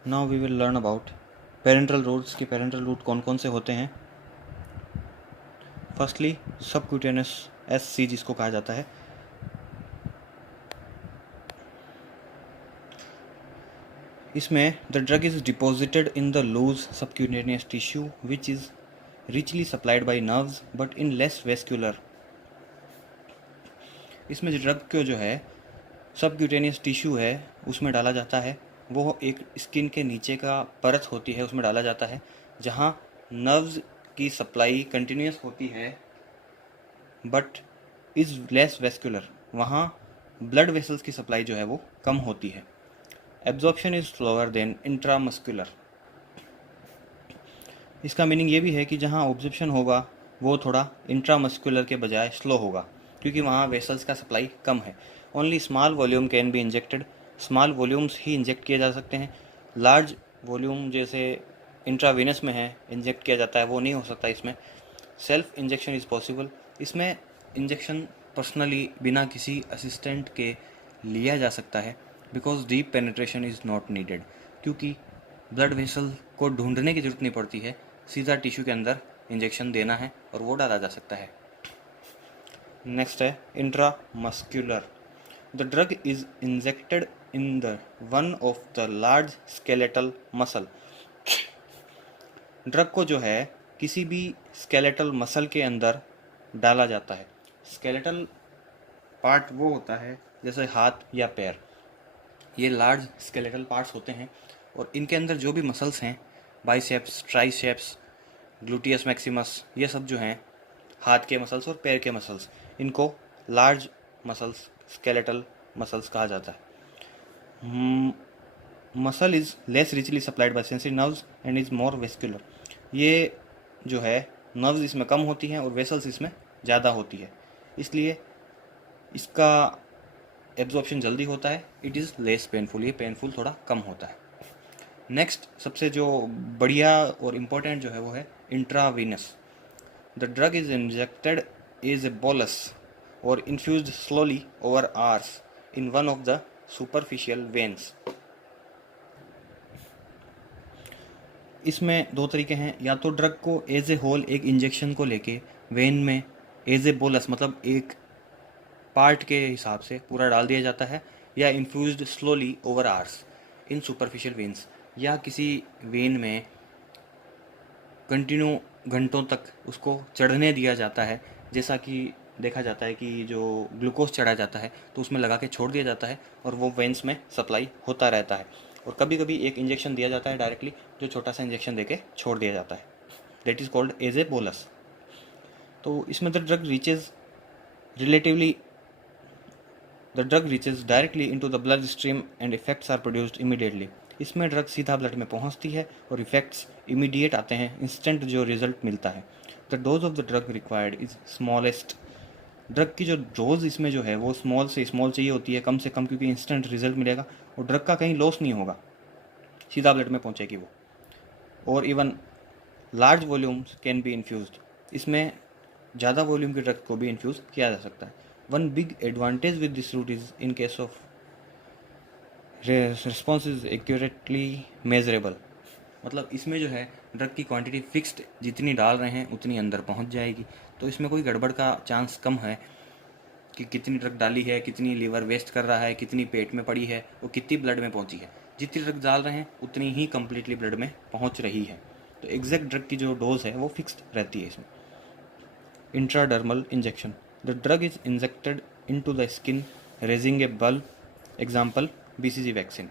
Now we will learn about parental routes कि parental route कौन कौन से होते हैं। फर्स्टली सबक्यूटेनियस SC जिसको कहा जाता है। इसमें the drug is deposited in the loose subcutaneous tissue which is richly supplied by nerves but in less vascular. इसमें ड्रग को जो है सबक्यूटेनियस टिश्यू है उसमें डाला जाता है। वो एक स्किन के नीचे का परत होती है उसमें डाला जाता है, जहाँ नर्व्स की सप्लाई कंटिन्यूस होती है बट इज़ लेस वेस्कुलर। वहाँ ब्लड वेसल्स की सप्लाई जो है वो कम होती है। Absorption is slower then intramuscular. इसका मीनिंग ये भी है कि जहाँ ऑब्जर्प्शन होगा वो थोड़ा इंट्रामस्कुलर के बजाय स्लो होगा, क्योंकि वहाँ वेसल्स का सप्लाई कम है। Only small volume can be injected. Small volumes he inject किए जा सकते हैं। लार्ज वॉल्यूम जैसे इंट्रावेनस में है इंजेक्ट किया जाता है वो नहीं हो सकता इसमें। Self injection is possible. इसमें इंजेक्शन पर्सनली बिना किसी असिस्टेंट के लिया जा सकता है because deep penetration is not needed, क्योंकि ब्लड वेसल को ढूंढने की जरूरत नहीं पड़ती है, सीधा टिश्यू के अंदर इंजेक्शन देना है और वो डाला जा सकता है। नेक्स्ट है intramuscular. The drug is injected in the one of the large skeletal muscle. Drug को जो है किसी भी स्केलेटल मसल के अंदर डाला जाता है। स्केलेटल पार्ट वो होता है जैसे हाथ या पैर, ये लार्ज स्केलेटल पार्ट्स होते हैं और इनके अंदर जो भी मसल्स हैं, बाइसेप्स, ट्राइसेप्स, ग्लूटियस मैक्सिमस, ये सब जो हैं हाथ के मसल्स और पैर के मसल्स, इनको लार्ज मसल्स स्केलेटल मसल्स कहा जाता है। Muscle is less richly supplied bye sensory nerves and is more vascular. ये जो है नर्व्स इसमें कम होती हैं और वेसल्स इसमें ज़्यादा होती है, इसलिए इसका एब्जॉर्प्शन जल्दी होता है। इट इज़ लेस पेनफुल, ये पेनफुल थोड़ा कम होता है। नेक्स्ट सबसे जो बढ़िया और इम्पोर्टेंट जो है वो है intravenous. The drug is injected is a bolus और infused slowly over hours in one of the superficial veins. इसमें दो तरीके हैं, या तो ड्रग को एज ए होल एक इंजेक्शन को लेके वेन में एज ए बोलस मतलब एक पार्ट के हिसाब से पूरा डाल दिया जाता है, या इन्फ्यूज्ड स्लोली ओवर आवर्स इन सुपरफिशियल वेन्स, या किसी वेन में कंटिन्यू घंटों तक उसको चढ़ने दिया जाता है। जैसा कि देखा जाता है कि जो ग्लूकोज चढ़ा जाता है तो उसमें लगा के छोड़ दिया जाता है और वो वेन्स में सप्लाई होता रहता है। और कभी कभी एक इंजेक्शन दिया जाता है डायरेक्टली, जो छोटा सा इंजेक्शन देके छोड़ दिया जाता है, that is called as a bolus. तो इसमें the drug reaches directly into the blood stream and effects are produced immediately. इसमें ड्रग सीधा ब्लड में पहुंचती है और इफेक्ट्स इमीडिएट आते हैं, इंस्टेंट जो रिजल्ट मिलता है। The dose of the drug required is smallest. Drug की जो डोज इसमें जो है वो स्मॉल से स्मॉल चाहिए होती है, कम से कम, क्योंकि इंस्टेंट रिजल्ट मिलेगा और ड्रग का कहीं लॉस नहीं होगा, सीधा ब्लड में पहुंचेगी वो। और even large volumes can be infused. इसमें ज़्यादा वॉल्यूम की ड्रग को भी इन्फ्यूज़ किया जा सकता है। One big advantage with this route is in case of response is accurately measurable. मतलब इसमें जो है ड्रग की क्वांटिटी फिक्स्ड, जितनी डाल रहे हैं उतनी अंदर पहुंच जाएगी, तो इसमें कोई गड़बड़ का चांस कम है कि कितनी ड्रग डाली है, कितनी लीवर वेस्ट कर रहा है, कितनी पेट में पड़ी है और कितनी ब्लड में पहुंची है। जितनी ड्रग डाल रहे हैं उतनी ही कम्प्लीटली ब्लड में पहुंच रही है, तो एग्जैक्ट ड्रग की जो डोज है वो फिक्स्ड रहती है इसमें। Intradermal injection. The drug is injected into the skin raising A bulb, example BCG vaccine.